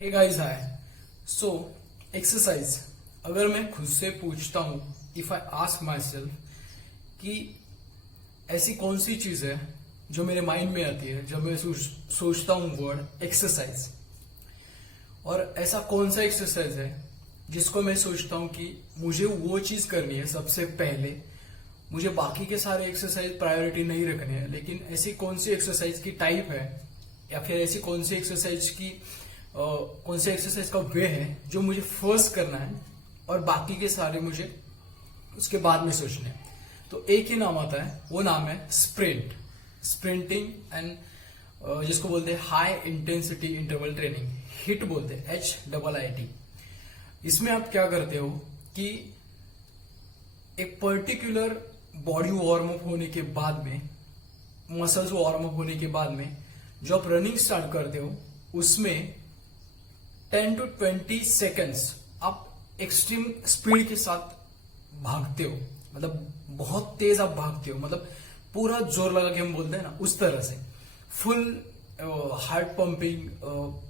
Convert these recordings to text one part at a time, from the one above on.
Hey guys hi. So exercise, अगर मैं खुद से पूछता हूं, if I ask my self कि ऐसी कौन सी चीज है जो मेरे माइंड में आती है जब मैं सोचता हूं वर्ड एक्सरसाइज, और ऐसा कौन सा एक्सरसाइज है जिसको मैं सोचता हूं कि मुझे वो चीज करनी है सबसे पहले, मुझे बाकी के सारे एक्सरसाइज प्रायोरिटी नहीं रखने हैं, लेकिन ऐसी कौन सी एक्सरसाइज की टाइप है या फिर ऐसी कौन सी एक्सरसाइज की कौन से एक्सरसाइज का वे है जो मुझे फर्स्ट करना है और बाकी के सारे मुझे उसके बाद में सोचने हैं। तो एक ही नाम आता है, वो नाम है स्प्रिंटिंग एंड जिसको बोलते हैं high intensity interval training, hit बोलते हैं, HIIT। इसमें आप क्या करते हो कि एक पर्टिकुलर बॉडी वार्म अप होने के बाद में, मसल्स वार्म अप होने के बाद में जो आप रनिंग स्टार्ट करते हो उसमें 10 to 20 सेकेंड्स आप एक्सट्रीम स्पीड के साथ भागते हो, मतलब बहुत तेज आप भागते हो, मतलब पूरा जोर लगा के हम बोलते हैं ना, उस तरह से फुल हार्ट पंपिंग,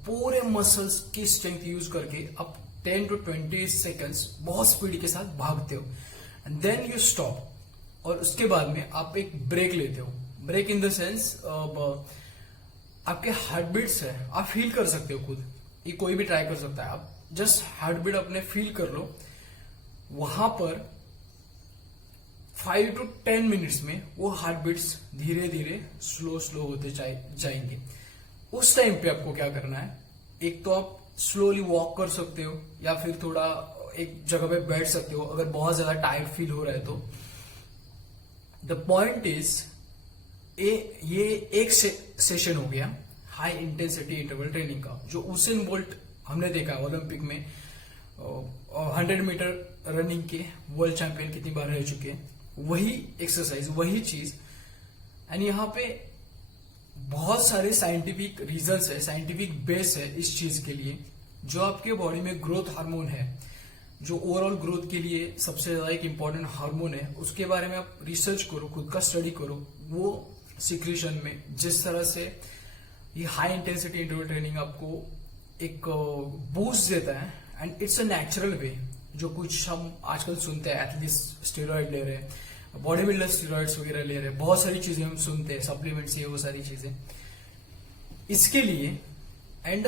पूरे मसल्स की स्ट्रेंथ यूज करके आप 10 to 20 सेकेंड्स बहुत स्पीड के साथ भागते हो एंड देन यू स्टॉप, और उसके बाद में आप एक ब्रेक लेते हो। ब्रेक इन द सेंस आपके हार्ट बीट्स है, आप फील कर सकते हो खुद, ये कोई भी ट्राई कर सकता है, आप जस्ट हार्ट बीट अपने फील कर लो। वहां पर 5 to 10 मिनट्स में वो हार्ट बीट्स धीरे धीरे स्लो होते जाएंगे। उस टाइम पे आपको क्या करना है, एक तो आप स्लोली वॉक कर सकते हो या फिर थोड़ा एक जगह पे बैठ सकते हो अगर बहुत ज्यादा टायर्ड फील हो रहा है तो। द पॉइंट इज ये एक सेशन हो गया हाई इंटेंसिटी इंटरवल ट्रेनिंग का, जो उसेन बोल्ट हमने देखा ओलंपिक में 100 मीटर रनिंग के वर्ल्ड चैंपियन कितनी बार रह चुके हैं, वही एक्सरसाइज, वही चीज। एंड यहाँ पे बहुत सारे साइंटिफिक रीजंस है, साइंटिफिक बेस है इस चीज के लिए। जो आपके बॉडी में ग्रोथ हार्मोन है, जो ओवरऑल ग्रोथ के लिए सबसे ज्यादा एक इंपॉर्टेंट हार्मोन है, उसके बारे में आप रिसर्च करो, खुद का स्टडी करो। वो सिक्रीशन में जिस तरह से ये हाई इंटेंसिटी इंटरवल ट्रेनिंग आपको एक बूस्ट देता है, and it's a natural way. जो कुछ हम आजकल सुनते हैं, एथलीट्स स्टेरॉइड ले रहे हैं, बॉडी बिल्डर स्टेरॉइड्स वगैरह ले रहे हैं, बहुत सारी चीजें हम सुनते हैं, सप्लीमेंट्स, ये वो सारी चीजें इसके लिए। एंड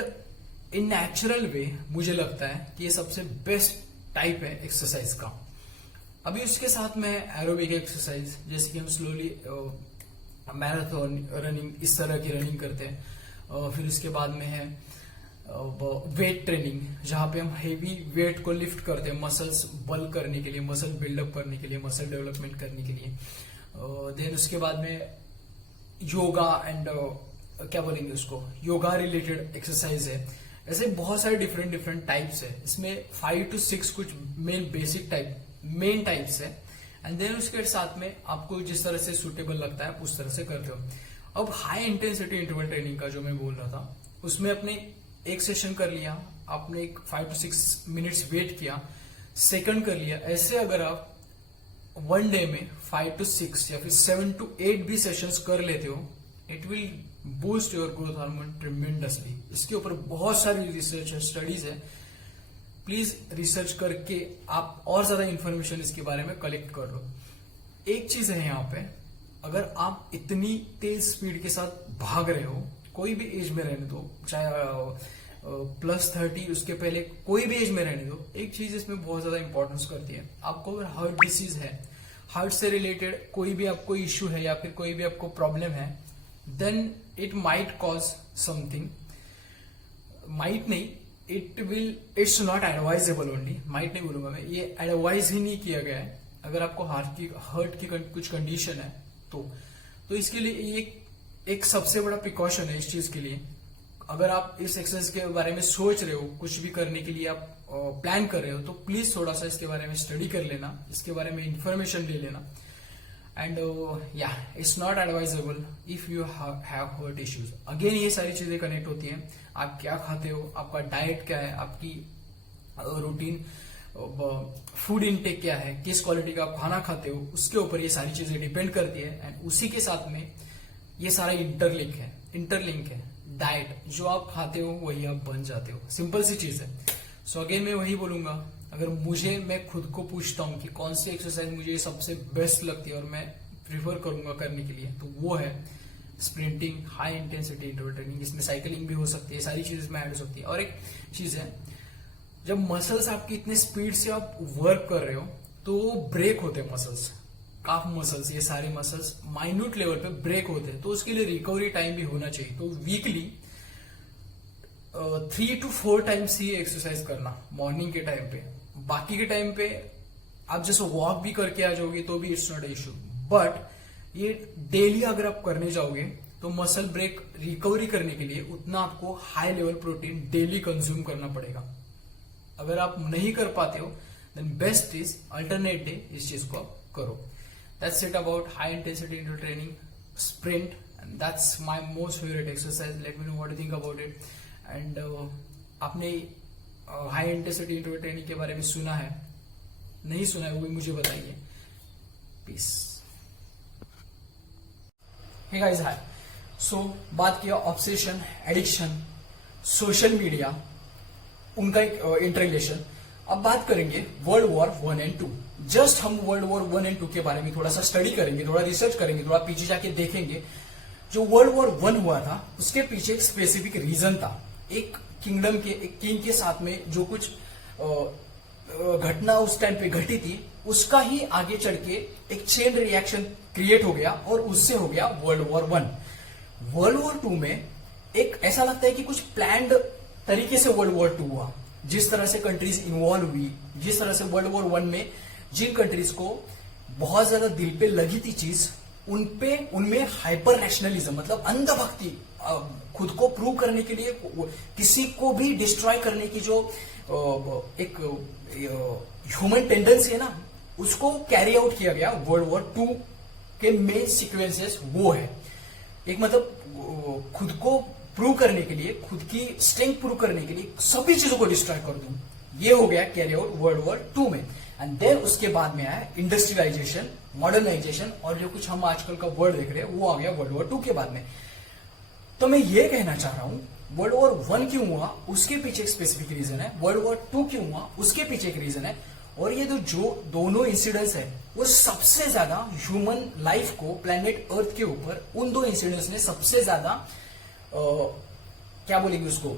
इन नेचुरल वे मुझे लगता है कि ये सबसे बेस्ट टाइप है एक्सरसाइज का। अभी उसके साथ में एरोबिक एक्सरसाइज, जैसे कि हम स्लोली मैराथन रनिंग, इस तरह की रनिंग करते हैं। फिर उसके बाद में है वेट ट्रेनिंग, जहां पे हम हेवी वेट को लिफ्ट करते हैं मसल्स बल करने के लिए, मसल बिल्डअप करने के लिए, मसल डेवलपमेंट करने के लिए। देन उसके बाद में योगा एंड क्या बोलेंगे उसको, योगा रिलेटेड एक्सरसाइज है। ऐसे बहुत सारे डिफरेंट टाइप्स है। इसमें 5 to 6 कुछ मेन बेसिक मेन टाइप्स है, एंड देन उसके साथ में आपको जिस तरह से सुटेबल लगता है आप उस तरह से करते हो। अब हाई इंटेंसिटी इंटरवल ट्रेनिंग का जो मैं बोल रहा था, उसमें अपने एक सेशन कर लिया, आपने एक 5 to 6 मिनट्स वेट किया, सेकंड कर लिया। ऐसे अगर आप वन डे में 5 to 6 या फिर 7 to 8 भी सेशंस कर लेते हो, it will boost your growth hormone tremendously. इसके ऊपर बहुत सारी रिसर्च है, स्टडीज है, प्लीज रिसर्च करके आप और ज्यादा इंफॉर्मेशन इसके बारे में कलेक्ट कर लो। एक चीज है यहाँ पे, अगर आप इतनी तेज स्पीड के साथ भाग रहे हो, कोई भी एज में रहने दो, चाहे +30 उसके पहले कोई भी एज में रहने दो, एक चीज इसमें बहुत ज्यादा इंपॉर्टेंस करती है। आपको अगर हार्ट डिसीज है, हार्ट से रिलेटेड कोई भी आपको इश्यू है या फिर कोई भी आपको प्रॉब्लम है, then it might cause something, might नहीं, it's not advisable only, might नहीं बोलूंगा मैं, ये एडवाइज ही नहीं किया गया है। अगर आपको हार्ट की कुछ कंडीशन है तो इसके लिए ये एक सबसे बड़ा प्रिकॉशन है इस चीज के लिए। अगर आप इस एक्सरसाइज के बारे में सोच रहे हो, कुछ भी करने के लिए आप प्लान कर रहे हो, तो प्लीज थोड़ा सा इसके बारे में स्टडी कर लेना, इसके बारे में इंफॉर्मेशन ले लेना। एंड या it's not advisable if you have heart issues. Again ये सारी चीजें कनेक्ट होती हैं, आप क्या खाते हो, आपका डाइट क्या है, आपकी रूटीन फूड इनटेक क्या है, किस क्वालिटी का आप खाना खाते हो, उसके ऊपर ये सारी चीजें डिपेंड करती है। एंड उसी के साथ में ये सारा इंटरलिंक है। डाइट, जो आप खाते हो वही आप बन जाते हो, सिंपल सी चीज है। सो अगेन मैं वही बोलूंगा, अगर मैं खुद को पूछता हूँ कि कौन सी एक्सरसाइज मुझे सबसे बेस्ट लगती है और मैं प्रीफर करूंगा करने के लिए, तो वो है sprinting, high intensity interval training. इसमें साइकिलिंग भी हो सकती है, सारी चीजें इसमें ऐड हो सकती है। और एक चीज है, जब मसल्स आपकी इतने स्पीड से आप वर्क कर रहे हो तो ब्रेक होते हैं मसल्स, काफ मसल्स, ये सारे मसल्स माइन्यूट लेवल पे ब्रेक होते हैं, तो उसके लिए रिकवरी टाइम भी होना चाहिए। तो weekly 3 to 4 times he exercise करना मॉर्निंग के टाइम पे। बाकी के टाइम पे आप जैसे वॉक भी करके आ जाओगे तो भी इट्स नॉट इश्यू, बट ये डेली अगर आप करने जाओगे तो मसल ब्रेक रिकवरी करने के लिए उतना आपको high level protein daily consume करना पड़ेगा। अगर आप नहीं कर पाते हो then best is alternate day इस चीज को आप करो। That's it about high intensity interval training, sprint, and that's my most favourite exercise. Let me know what you think about it. And आपने हाई इंटेंसिटी इंटरवल ट्रेनिंग के बारे में सुना है, नहीं सुना है, वो भी मुझे बताइए। पीस। हे गाइस, हाय। सो बात किया ऑब्सेशन, एडिक्शन, सोशल मीडिया, उनका एक इंटररिलेशन। अब बात करेंगे वर्ल्ड वॉर 1 and 2। जस्ट हम वर्ल्ड वॉर 1 and 2 के बारे में थोड़ा सा स्टडी करेंगे, थोड़ा रिसर्च करेंगे, थोड़ा पीछे जाके देखेंगे। जो वर्ल्ड वॉर 1 हुआ था उसके पीछे एक स्पेसिफिक रीजन था। एक किंगडम के, एक किंग के साथ में जो कुछ घटना उस टाइम पे घटी थी, उसका ही आगे चढ़ के एक चेन रिएक्शन क्रिएट हो गया और उससे हो गया वर्ल्ड वॉर 1। वर्ल्ड वॉर 2 में एक ऐसा लगता है कि कुछ प्लान्ड तरीके से वर्ल्ड वॉर 2 हुआ। जिस तरह से कंट्रीज इन्वॉल्व हुई, जिस तरह से वर्ल्ड वॉर 1 में जिन कंट्रीज को बहुत ज्यादा दिल पे लगी थी चीज, उनमें हाइपर नेशनलिज्म, मतलब अंधभक्ति, खुद को प्रूव करने के लिए किसी को भी डिस्ट्रॉय करने की जो एक ह्यूमन टेंडेंसी है ना, उसको कैरी आउट किया गया वर्ल्ड वॉर 2 के मेन सीक्वेंसेस वो है। एक मतलब खुद को प्रूव करने के लिए, खुद की स्ट्रेंथ प्रूव करने के लिए सभी चीजों को डिस्ट्रॉय कर दूं, ये हो गया कैरी आउट वर्ल्ड वॉर 2 में। एंड देन उसके बाद में आया इंडस्ट्रियलाइजेशन, मॉडर्नाइजेशन, और जो कुछ हम आजकल का वर्ल्ड देख रहे हैं वो आ गया वर्ल्ड वॉर 2 के बाद में। तो मैं ये कहना चाह रहा हूं, वर्ल्ड वॉर 1 क्यों हुआ उसके पीछे एक स्पेसिफिक रीजन है, वर्ल्ड वॉर 2 क्यों हुआ उसके पीछे एक रीजन है, और ये जो दोनों इंसिडेंट्स है वो सबसे ज्यादा ह्यूमन लाइफ को प्लेनेट अर्थ के ऊपर, उन दो इंसिडेंट्स ने सबसे ज्यादा क्या बोलेंगे उसको,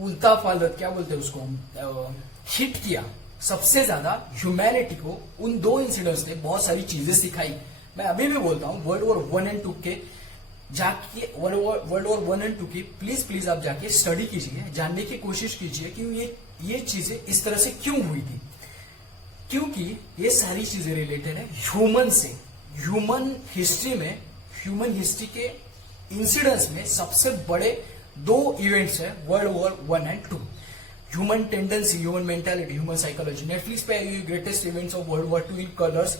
उल्टा फालत क्या बोलते हैं उसको, हिट किया सबसे ज्यादा ह्यूमैनिटी को। उन दो इंसिडेंट्स ने बहुत सारी चीजें सिखाई। मैं अभी भी बोलता हूं, वर्ल्ड वॉर 1 and 2 के जाके, वर्ल्ड वॉर 1 and 2 की प्लीज आप जाके स्टडी कीजिए, जानने की कोशिश कीजिए कि ये चीजें इस तरह से क्यों हुई थी। क्योंकि ये सारी चीजें रिलेटेड है ह्यूमन से। ह्यूमन हिस्ट्री में, ह्यूमन हिस्ट्री के इंसिडेंट्स में सबसे बड़े 2 इवेंट्स है world war 1 and 2। Human tendency, human mentality, human psychology. Netflix पे आई greatest events of world war 2 in colours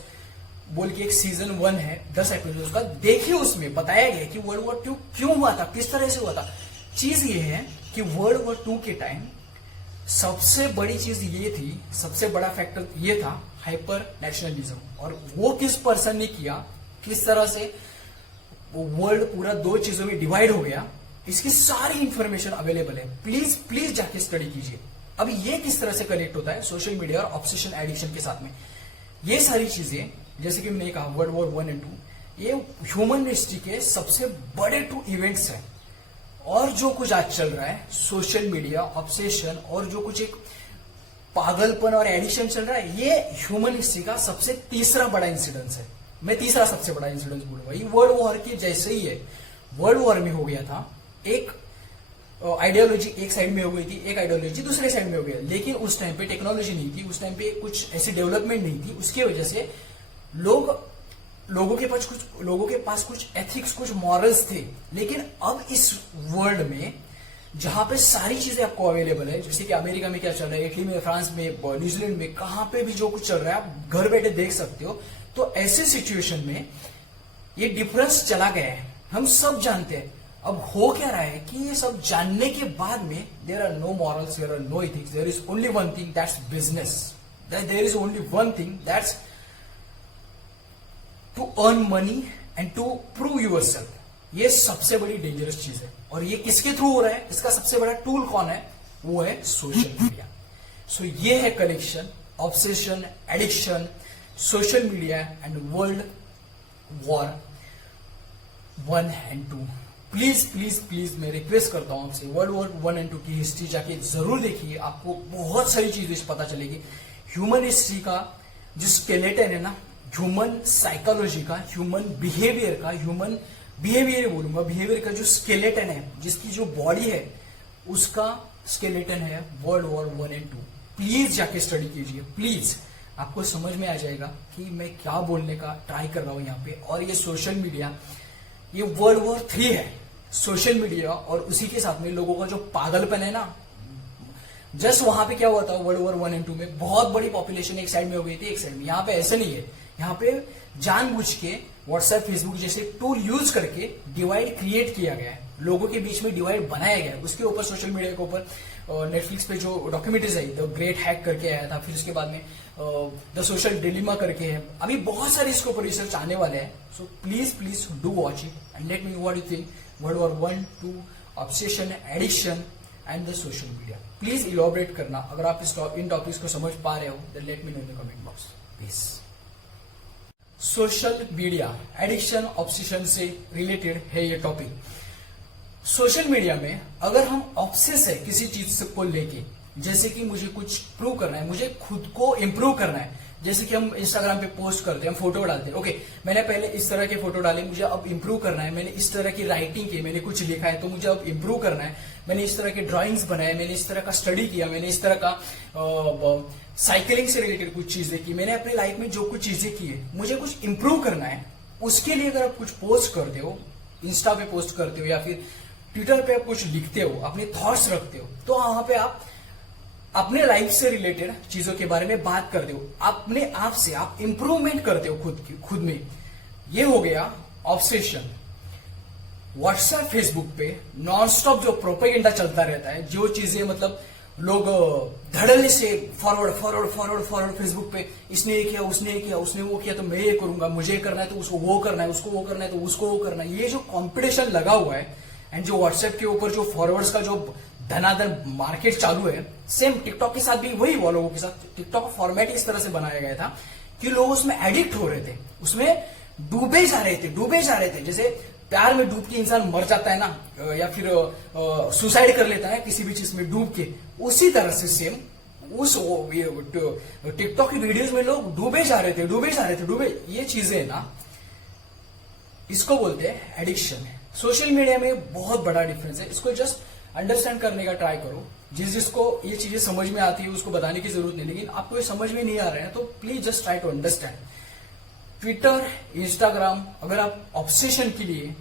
बोल के एक सीजन 1 है, 10 एपिसोड का, देखिए उसमें बताया गया कि वर्ल्ड वॉर 2 क्यों हुआ था, किस तरह से हुआ था। चीज ये है कि वर्ल्ड वॉर 2 के टाइम सबसे बड़ी चीज ये थी, सबसे बड़ा फैक्टर ये था हाइपर नेशनलिज्म। और वो किस पर्सन ने किया, किस तरह से वर्ल्ड पूरा 2 चीजों में डिवाइड हो गया, इसकी सारी इंफॉर्मेशन अवेलेबल है। प्लीज जाके स्टडी कीजिए। अब ये किस तरह से कनेक्ट होता है सोशल मीडिया और ऑब्सेशन एडिक्शन के साथ में। ये सारी चीजें, जैसे कि मैंने कहा वर्ल्ड वॉर 1 and 2, ये ह्यूमन हिस्ट्री के सबसे बड़े 2 इवेंट्स हैं। और जो कुछ आज चल रहा है, सोशल मीडिया, ऑब्सेशन, और जो कुछ एक पागलपन और एडिक्शन चल रहा है, ये ह्यूमन हिस्ट्री का सबसे तीसरा बड़ा इंसिडेंस है। मैं तीसरा सबसे बड़ा इंसिडेंस बोलूंगा। ये वर्ल्ड वॉर के जैसे ही है। वर्ल्ड वॉर में हो गया था, एक आइडियोलॉजी एक साइड में हो गई थी, एक आइडियोलॉजी दूसरे साइड में हो गया। लेकिन उस टाइम पे टेक्नोलॉजी नहीं थी, उस टाइम पे कुछ ऐसी डेवलपमेंट नहीं थी। उसकी वजह से लोगों के पास कुछ एथिक्स, कुछ मॉरल्स थे। लेकिन अब इस वर्ल्ड में जहां पे सारी चीजें आपको अवेलेबल है, जैसे कि अमेरिका में क्या चल रहा है, इटली में, फ्रांस में, न्यूजीलैंड में, कहां पे भी जो कुछ चल रहा है आप घर बैठे देख सकते हो। तो ऐसे सिचुएशन में ये डिफरेंस चला गया है, हम सब जानते हैं। अब हो क्या रहा है कि ये सब जानने के बाद में there are no morals, there are no ethics, there is only one thing, that's business. There is only one thing, that's to earn money and to prove yourself. ये सबसे बड़ी डेंजरस चीज है। और ये किसके थ्रू हो रहा है, इसका सबसे बड़ा टूल कौन है, वो है सोशल मीडिया। सो ये है connection, obsession, addiction, social media and world war 1 and 2। Please please please मैं रिक्वेस्ट करता हूं आपसे, वर्ल्ड वॉर 1 and 2 की हिस्ट्री जाके जरूर देखिए, आपको बहुत सारी चीजें पता चलेगी। ह्यूमन हिस्ट्री का जो स्केलेटन है ना, ह्यूमन साइकोलॉजी का, ह्यूमन बिहेवियर का, ह्यूमन बिहेवियर बोलूंगा, बिहेवियर का जो स्केलेटन है, जिसकी जो बॉडी है, उसका स्केलेटन है वर्ल्ड वॉर 1 and 2। प्लीज जाके स्टडी कीजिए, प्लीज आपको समझ में आ जाएगा कि मैं क्या बोलने का ट्राई कर रहा हूं यहाँ पे। और ये सोशल मीडिया, ये वर्ल्ड वॉर 3 है, सोशल मीडिया और उसी के साथ में लोगों का जो पागलपन है ना। जस्ट वहां पे क्या हुआ था वर्ल्ड वॉर 1 and 2 में, बहुत बड़ी पॉपुलेशन एक साइड में हो गई थी, एक साइड में। यहाँ पे ऐसे नहीं है, यहाँ पे जानबूझ के व्हाट्सएप, फेसबुक जैसे टूल यूज करके डिवाइड क्रिएट किया गया है, लोगों के बीच में डिवाइड बनाया गया है। उसके ऊपर सोशल मीडिया के ऊपर नेटफ्लिक्स पे जो documentaries I, the great hack करके आया था, फिर उसके बाद में द सोशल डिलीमा करके है, अभी बहुत सारे इसके ऊपर रिसर्च आने वाले हैं। So please please do watch it and let me know what you think. World war 1, 2, obsession, addiction and the social media. Please elaborate करना, अगर आप इन टॉपिक्स को समझ पा रहे हो then let me know in the comment box please. Social media, addiction, obsession से related है ये टॉपिक। सोशल मीडिया में अगर हम ऑब्सेस है किसी चीज को लेके, जैसे कि मुझे कुछ प्रूव करना है, मुझे खुद को इंप्रूव करना है, जैसे कि हम इंस्टाग्राम पे पोस्ट करते हैं, हम फोटो डालते हैं, ओके मैंने पहले इस तरह के फोटो डाले, मुझे अब इंप्रूव करना है, मैंने इस तरह की राइटिंग की, मैंने कुछ लिखा है तो मुझे अब इंप्रूव करना है, मैंने इस तरह के ड्राइंग्स बनाए, मैंने इस तरह का स्टडी किया, मैंने इस तरह का साइकिलिंग से रिलेटेड कुछ चीजें की, मैंने अपनी लाइफ में जो कुछ चीजें की है, मुझे कुछ इंप्रूव करना है। उसके लिए अगर आप कुछ पोस्ट करते हो, इंस्टा पे पोस्ट करते हो या फिर ट्विटर पे आप कुछ लिखते हो, अपने थॉट्स रखते हो, तो वहां पे आप अपने लाइफ से रिलेटेड चीजों के बारे में बात करते हो, अपने आप से आप इंप्रूवमेंट करते हो खुद में। ये हो गया ऑब्सेशन। व्हाट्सएप, फेसबुक पे नॉनस्टॉप जो प्रोपेगेंडा चलता रहता है, जो चीजें मतलब लोग धड़ल्ले से forward forward forward forward Facebook पे, इसने ये किया, उसने ये किया, उसने वो किया तो मैं ये करूंगा, मुझे ये करना है तो उसको वो करना है, उसको वो करना है तो उसको वो करना है, ये जो कॉम्पिटिशन लगा हुआ है एंड जो व्हाट्सएप के ऊपर जो फॉरवर्ड्स का जो धनाधन मार्केट चालू है, सेम टिकटॉक के साथ भी वही हुआ लोगों के साथ। टिकटॉक का फॉर्मेट इस तरह से बनाया गया था कि लोग उसमें एडिक्ट हो रहे थे, उसमें डूबे जा रहे थे। जैसे प्यार में डूब के इंसान मर जाता है ना, या फिर सुसाइड कर लेता है किसी भी चीज में डूब के, उसी तरह से सेम उस टिकटॉक की वीडियोस में लोग डूबे जा रहे थे। ये चीजें ना, इसको बोलते हैं एडिक्शन। सोशल मीडिया में बहुत बड़ा डिफरेंस है, इसको जस्ट अंडरस्टैंड करने का ट्राई करो। जिसको ये चीजें समझ में आती है उसको बताने की जरूरत नहीं, लेकिन आपको ये समझ में नहीं आ रहा है तो please just try to understand. Twitter, Instagram, अगर आप ऑब्सेशन के लिए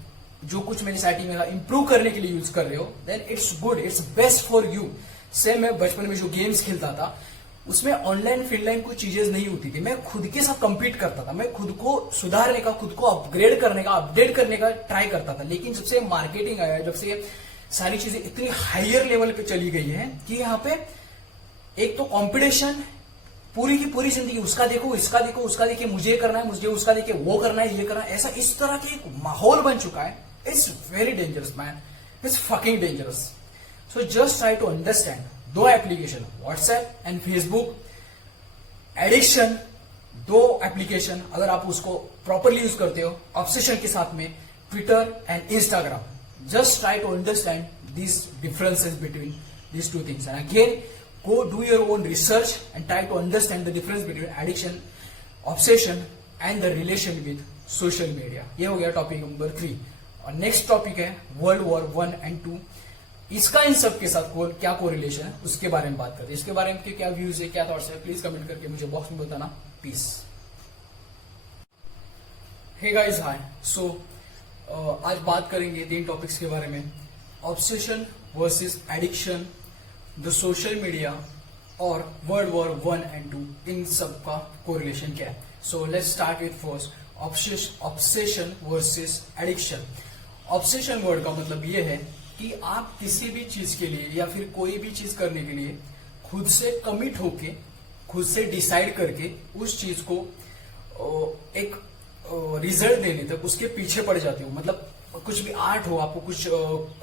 जो कुछ मैंने स्टार्टिंग में इंप्रूव करने के लिए यूज कर रहे हो, then it's good, it's best for you. Same मैं बचपन में जो गेम्स खेलता था उसमें ऑनलाइन फील्डलाइन कुछ चीजें नहीं होती थी, मैं खुद के साथ कंपीट करता था, मैं खुद को सुधारने का, खुद को अपग्रेड करने का, अपडेट करने का ट्राई करता था। लेकिन जब से मार्केटिंग आया, जब से सारी चीजें इतनी हायर लेवल पे चली गई है कि यहाँ पे एक तो कंपटीशन, पूरी की पूरी जिंदगी उसका देखो, इसका देखो, उसका देखिए, मुझे करना है, मुझे उसका देखिए, वो करना है, ये करना है, ऐसा इस तरह के एक माहौल बन चुका है। It's very dangerous man, it's fucking dangerous. So just try to understand दो application, WhatsApp and Facebook, addiction, दो एप्लीकेशन अगर आप उसको प्रॉपरली यूज करते हो, ऑब्सेशन के साथ में Twitter and Instagram, just try to understand these differences between these two things, and again go do your own research and try to understand the difference between addiction, obsession and the relation with social media. ये हो गया topic number 3। और next topic है world war 1 and 2। इसका इन सब के साथ क्या कोरिलेशन है उसके बारे में बात करते हैं। इसके बारे में क्या व्यूज है, क्या थॉट्स है, प्लीज कमेंट करके मुझे बॉक्स में बताना। पीस। हे गाइस, हाय। सो आज बात करेंगे 3 टॉपिक्स के बारे में, obsession versus addiction, the social media और वर्ल्ड वॉर 1 and 2। इन सब का कोरिलेशन क्या है। So let's start with first, obsession versus addiction. Obsession word का मतलब ये है कि आप किसी भी चीज के लिए या फिर कोई भी चीज करने के लिए खुद से कमिट होके, खुद से डिसाइड करके उस चीज को एक रिजल्ट देने तक उसके पीछे पड़ जाते हो। मतलब कुछ भी आर्ट हो, आपको कुछ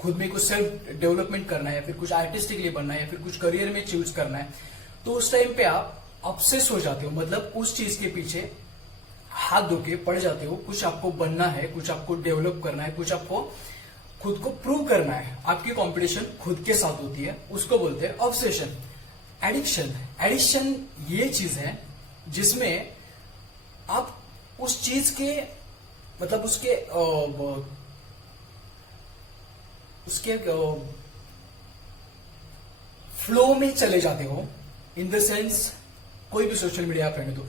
खुद में कुछ सेल्फ डेवलपमेंट करना है, या फिर कुछ आर्टिस्टिकली बनना है, या फिर कुछ करियर में चूज करना है, तो उस टाइम पे आप ऑब्सेस हो जाते हो, मतलब उस चीज के पीछे हाथ धो के पड़ जाते हो। कुछ आपको बनना है, कुछ आपको डेवलप करना है, कुछ आपको खुद को प्रूव करना है। आपकी कंपटीशन खुद के साथ होती है, उसको बोलते हैं ऑब्सेशन। एडिक्शन ये चीज है जिसमें आप उस चीज के मतलब उसके फ्लो में चले जाते हो। इन द सेंस, कोई भी सोशल मीडिया आप रहने दो,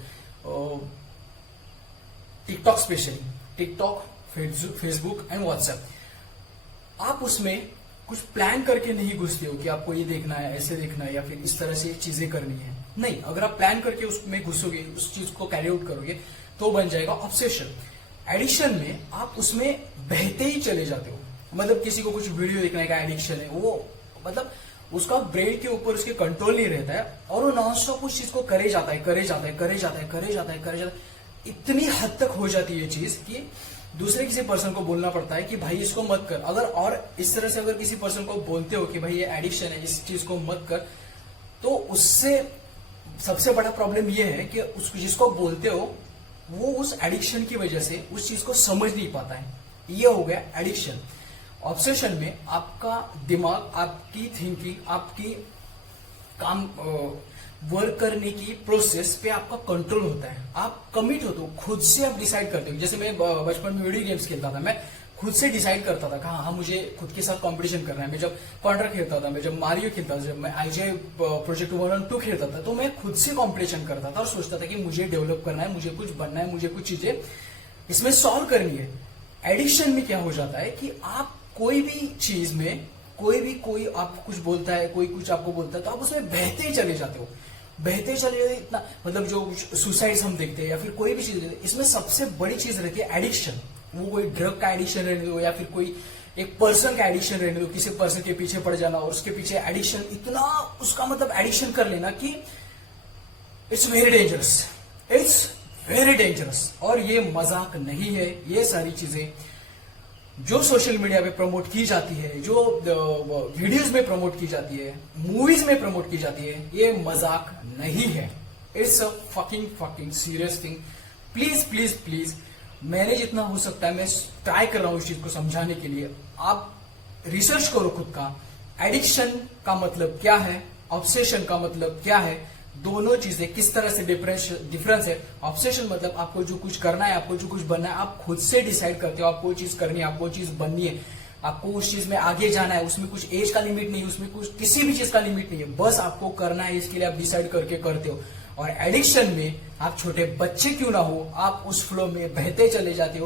TikTok specially, TikTok, Facebook and WhatsApp, आप उसमें कुछ प्लान करके नहीं घुसते हो कि आपको ये देखना है, ऐसे देखना है, या फिर इस तरह से चीजें करनी है। नहीं, अगर आप प्लान करके उसमें घुसोगे, उस चीज को कैरी आउट करोगे, तो बन जाएगा ऑब्सेशन। एडिक्शन में आप उसमें बहते ही चले जाते हो। मतलब किसी को कुछ वीडियो देखने का एडिक्शन है, वो मतलब उसका ब्रेन के ऊपर उसके कंट्रोल नहीं रहता है, और वो नॉन स्टॉप उस चीज को करे जाता है। इतनी हद तक हो जाती है ये चीज कि दूसरे किसी पर्सन को बोलना पड़ता है कि भाई इसको मत कर। अगर और इस तरह से अगर किसी पर्सन को बोलते हो कि भाई ये एडिक्शन है, इस चीज को मत कर, तो उससे सबसे बड़ा प्रॉब्लम ये है कि उसको जिसको बोलते हो वो उस एडिक्शन की वजह से उस चीज को समझ नहीं पाता है। ये हो गया एडिक्शन। ऑब्सेशन में आपका दिमाग, आपकी थिंकिंग, आपकी काम वर्क करने की प्रोसेस पे आपका कंट्रोल होता है। आप कमिट होते हो, खुद से आप डिसाइड करते हो। जैसे मैं बचपन में वीडियो गेम्स खेलता था, मैं खुद से डिसाइड करता था कि हाँ मुझे खुद के साथ कंपटीशन करना है। मैं जब कॉन्ट्रा खेलता था, मैं जब मारियो खेलता था, जब मैं आईजीआई प्रोजेक्ट 1 और 2 खेलता था, तो मैं खुद से कंपटीशन करता था और सोचता था कि मुझे डेवलप करना है, मुझे कुछ बनना है, मुझे कुछ चीजें इसमें सॉल्व करनी है। एडिक्शन में क्या हो जाता है कि आप कोई भी चीज में, कोई आपको कुछ बोलता है, कोई कुछ आपको बोलता है, तो आप उसमें बहते ही चले जाते हो। इतना मतलब जो सुसाइड्स हम देखते हैं या फिर कोई भी चीज देखते हैं, इसमें सबसे बड़ी चीज रहती है एडिक्शन। वो कोई ड्रग का एडिक्शन रहने दो, या फिर कोई एक पर्सन का एडिक्शन रहने दो, किसी पर्सन के पीछे पड़ जाना और उसके पीछे एडिक्शन, इतना उसका मतलब एडिक्शन कर लेना कि इट्स वेरी डेंजरस। और ये मजाक नहीं है। ये सारी चीजें जो सोशल मीडिया पे प्रमोट की जाती है, जो वीडियोस में प्रमोट की जाती है, मूवीज में प्रमोट की जाती है, ये मजाक नहीं है। It's a fucking serious thing. Please मैंने जितना हो सकता है मैं ट्राई कर रहा हूं इस चीज को समझाने के लिए। आप रिसर्च करो खुद का, एडिक्शन का मतलब क्या है, ऑब्सेशन का मतलब क्या है, दोनों चीजें किस तरह से डिफरेंस है। ऑब्सेशन मतलब आपको जो कुछ करना है, आपको जो कुछ बनना है, आप खुद से डिसाइड करते हो, आपको चीज करनी है, आपको चीज बननी है, आपको उस चीज में आगे जाना है। उसमें कुछ एज का लिमिट नहीं है, उसमें कुछ किसी भी चीज का लिमिट नहीं है, बस आपको करना है, इसके लिए आप डिसाइड करके करते हो। और एडिक्शन में आप छोटे बच्चे क्यों ना हो, आप उस फ्लो में बहते चले जाते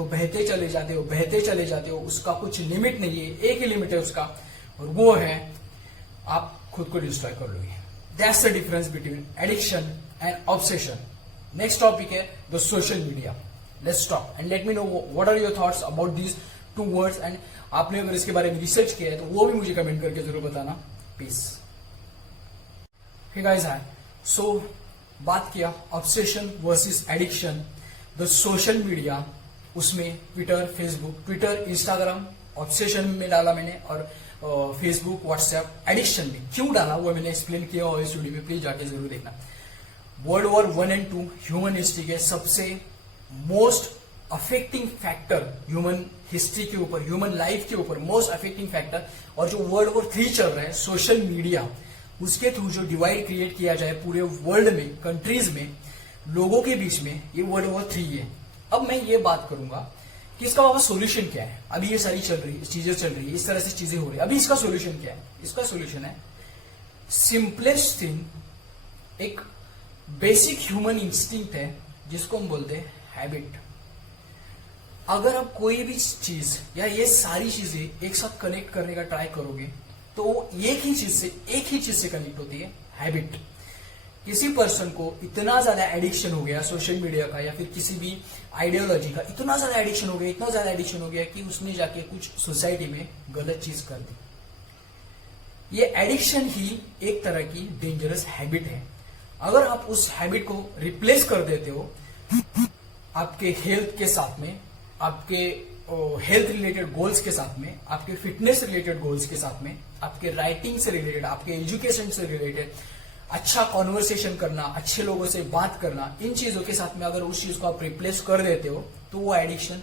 हो। उसका कुछ लिमिट नहीं है, एक ही लिमिट है उसका, और वो है आप खुद को डिस्ट्रॉय कर लोगे। That's the difference between addiction and obsession. Next topic है the social media. Let's talk and let me know what are your thoughts about these two words. And आपने अगर इसके बारे में रिसर्च किया है तो वो भी मुझे कमेंट करके जरूर बताना। Peace. Hey guys, hi. So बात किया obsession versus addiction. The social media, उसमें ट्विटर, इंस्टाग्राम ऑब्सेशन में डाला मैंने, और फेसबुक, व्हाट्सएप एडिक्शन में क्यों डाला वो मैंने एक्सप्लेन किया और इस वीडियो में प्लीज जाके जरूर देखना। वर्ल्ड वॉर 1 और 2 ह्यूमन हिस्ट्री के सबसे most affecting factor, human history के ऊपर, ह्यूमन लाइफ के ऊपर मोस्ट अफेक्टिंग फैक्टर, और जो वर्ल्ड वॉर 3 चल रहा है सोशल मीडिया, उसके थ्रू जो डिवाइड क्रिएट किया जाए पूरे वर्ल्ड में, कंट्रीज में, लोगों के बीच में, ये वर्ल्ड वॉर 3 है। अब मैं ये बात करूंगा कि इसका बाबा सोल्यूशन क्या है। अभी ये सारी चीजें चल रही है, इस तरह से चीजें हो रही है, अभी इसका सोल्यूशन क्या है? इसका सोल्यूशन है सिंपलेस्ट थिंग, एक बेसिक ह्यूमन इंस्टिंक्ट है जिसको हम बोलते हैं हैबिट। अगर आप कोई भी चीज या ये सारी चीजें एक साथ कनेक्ट करने का ट्राई करोगे तो एक ही चीज से कनेक्ट होती है, हैबिट। किसी पर्सन को इतना ज्यादा एडिक्शन हो गया सोशल मीडिया का या फिर किसी भी आइडियोलॉजी का, इतना ज्यादा एडिक्शन हो गया कि उसने जाके कुछ सोसाइटी में गलत चीज कर दी। ये एडिक्शन ही एक तरह की डेंजरस हैबिट है। अगर आप उस हैबिट को रिप्लेस कर देते हो आपके हेल्थ के साथ में, आपके हेल्थ रिलेटेड गोल्स के साथ में, आपके फिटनेस रिलेटेड गोल्स के साथ में, आपके राइटिंग से रिलेटेड, आपके एजुकेशन से रिलेटेड, अच्छा कॉन्वर्सेशन करना, अच्छे लोगों से बात करना, इन चीजों के साथ में अगर उस चीज को आप रिप्लेस कर देते हो तो वो एडिक्शन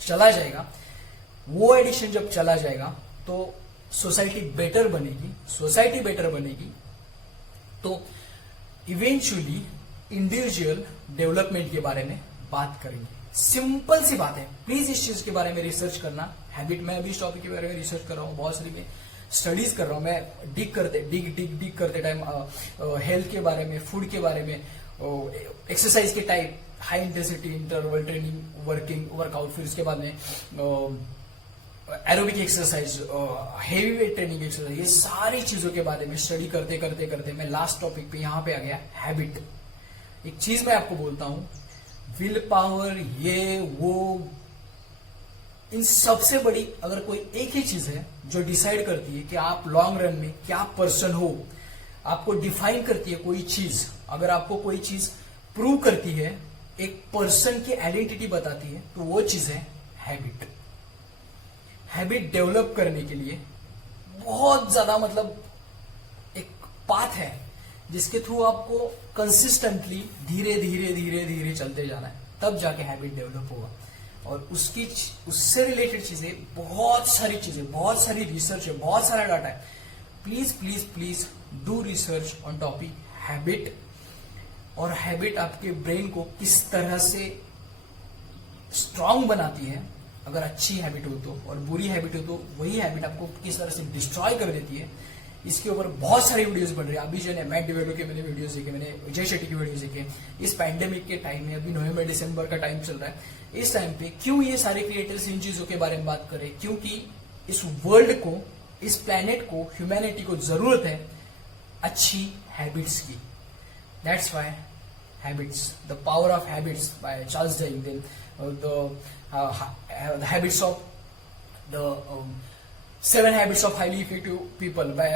चला जाएगा। वो एडिक्शन जब चला जाएगा तो सोसाइटी बेटर बनेगी। सोसाइटी बेटर बनेगी तो इवेंचुअली इंडिविजुअल डेवलपमेंट के बारे में बात करेंगे। सिंपल सी बात है, प्लीज इस चीज के बारे में रिसर्च करना। हैबिट, मैं अभी इस टॉपिक के बारे में रिसर्च कर रहा हूँ, बहुत सारी मैं स्टडीज कर रहा हूँ। मैं डिग करते टाइम हेल्थ के बारे में, फूड के बारे में, एक्सरसाइज के type, high intensity interval training, workout, फिर उसके बाद में aerobic exercise, heavy weight training exercise, ये सारी चीजों के बारे में स्टडी करते करते करते मैं लास्ट टॉपिक पे यहाँ पे आ गया, हैबिट। एक चीज मैं आपको बोलता हूं, विल पावर, ये वो, इन सबसे बड़ी अगर कोई एक ही चीज है जो डिसाइड करती है कि आप लॉन्ग रन में क्या पर्सन हो, आपको डिफाइन करती है कोई चीज, अगर आपको कोई चीज प्रूव करती है, एक पर्सन की आइडेंटिटी बताती है, तो वो चीज है हैबिट। हैबिट डेवलप करने के लिए बहुत ज्यादा मतलब एक पाथ है जिसके थ्रू आपको कंसिस्टेंटली धीरे धीरे धीरे धीरे चलते जाना है, तब जाके हैबिट डेवलप होगा। और उससे रिलेटेड चीजें, बहुत सारी चीजें, बहुत सारी रिसर्च है, बहुत सारा डाटा है। Please please please do research on topic habit. और हैबिट आपके ब्रेन को किस तरह से स्ट्रांग बनाती है, अगर अच्छी हैबिट हो तो, और बुरी हैबिट हो तो वही हैबिट आपको किस तरह से डिस्ट्रॉय कर देती है, इसके ऊपर बहुत सारी वीडियोस बन रही है। अभी जो है मैट डिवेलो के मैंने वीडियोस देखे, मैंने जय शेट्टी की वीडियोस देखे। इस पैंडेमिक के टाइम में, अभी नवंबर दिसंबर का टाइम चल रहा है, इस टाइम पे क्यों ये सारे क्रिएटर्स इन चीजों के बारे में बात करें? क्योंकि इस वर्ल्ड को, इस प्लेनेट को, ह्यूमैनिटी को जरूरत है अच्छी हैबिट्स की। That's why Habits, The Power of Habits by Charles Duhigg, the Habits of the 7 Habits of Highly Effective People by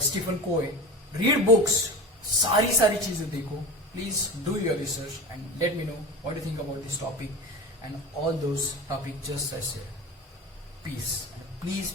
Stephen Covey. Read books, सारी चीजें देखो. Please do your research and let me know what you think about this topic and all those topics just as peace. Please